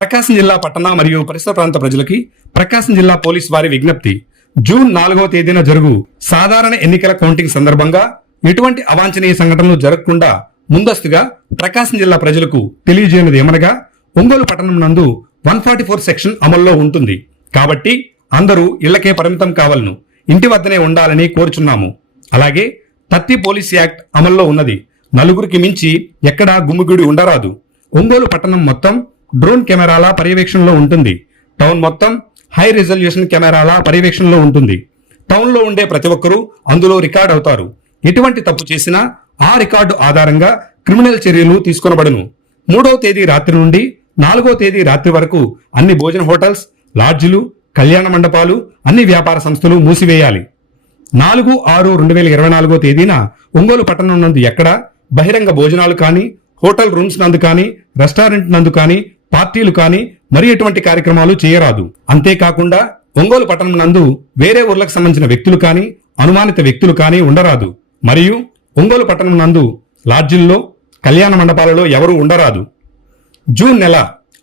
ప్రకాశం జిల్లా పట్టణ మరియు పరిసర ప్రాంత ప్రజలకి ప్రకాశం జిల్లా పోలీస్ వారి విజ్ఞప్తి. జూన్ నాలుగవ తేదీన జరుగు సాధారణ ఎన్నికల కౌంటింగ్ సందర్భంగా ఎటువంటి అవాంఛనీయ సంఘటనలు జరగకుండా ముందస్తుగా ప్రకాశం జిల్లా ప్రజలకు తెలియజేయనిది ఏమనగా ఒంగోలు పట్టణం నందు వన్ ఫార్టీ ఫోర్ సెక్షన్ అమల్లో ఉంటుంది. కాబట్టి అందరూ ఇళ్ళకే పరిమితం కావాలను. ఇంటి వద్దనే ఉండాలని కోరుచున్నాము. అలాగే థర్టీ పోలీస్ యాక్ట్ అమల్లో ఉన్నది. నలుగురికి మించి ఎక్కడా గుమ్మిగుడి ఉండరాదు. ఒంగోలు పట్టణం మొత్తం డ్రోన్ కెమెరాల పర్యవేక్షణలో ఉంటుంది. టౌన్ మొత్తం హై రిజల్యూషన్ కెమెరాల పర్యవేక్షణలో ఉంటుంది. టౌన్లో ఉండే ప్రతి ఒక్కరూ అందులో రికార్డ్ అవుతారు. ఎటువంటి తప్పు చేసినా ఆ రికార్డు ఆధారంగా క్రిమినల్ చర్యలు తీసుకొనబడును. మూడవ తేదీ రాత్రి నుండి నాలుగో తేదీ రాత్రి వరకు అన్ని భోజన హోటల్స్ లాడ్జిలు కళ్యాణ మండపాలు అన్ని వ్యాపార సంస్థలు మూసివేయాలి. నాలుగు ఆరు రెండు వేల ఇరవై నాలుగో తేదీన ఒంగోలు పట్టణం నందు ఎక్కడ బహిరంగ భోజనాలు కానీ హోటల్ రూమ్స్ నందు కానీ రెస్టారెంట్ నందు కానీ పార్టీలు కానీ మరి ఎటువంటి కార్యక్రమాలు చేయరాదు. అంతేకాకుండా ఒంగోలు పట్టణం నందు వేరే ఊర్లకు సంబంధించిన వ్యక్తులు కానీ అనుమానిత వ్యక్తులు కానీ ఉండరాదు. మరియు ఒంగోలు పట్టణం నందు లాడ్జిల్లో కళ్యాణ మండపాలలో ఎవరూ ఉండరాదు. జూన్ నెల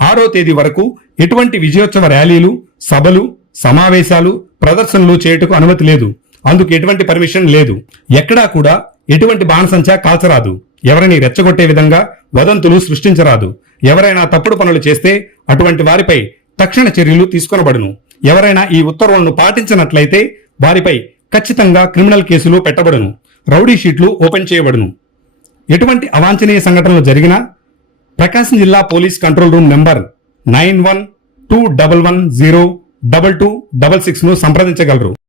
ఆరో తేదీ వరకు ఎటువంటి విజయోత్సవ ర్యాలీలు సభలు సమావేశాలు ప్రదర్శనలు చేయుటకు అనుమతి లేదు. అందుకు ఎటువంటి పర్మిషన్ లేదు. ఎక్కడా కూడా ఎటువంటి బాణసంచా కాల్చరాదు. ఎవరిని రెచ్చగొట్టే విధంగా వదంతులు సృష్టించరాదు. ఎవరైనా తప్పుడు పనులు చేస్తే అటువంటి వారిపై తక్షణ చర్యలు తీసుకొనబడును. ఎవరైనా ఈ ఉత్తర్వులను పాటించినట్లయితే వారిపై ఖచ్చితంగా క్రిమినల్ కేసులు పెట్టబడును. రౌడీ షీట్లు ఓపెన్ చేయబడును. ఎటువంటి అవాంఛనీయ సంఘటనలు జరిగినా ప్రకాశం జిల్లా police control room number nine one two double one zero double two double సిక్స్ను సంప్రదించగలరు.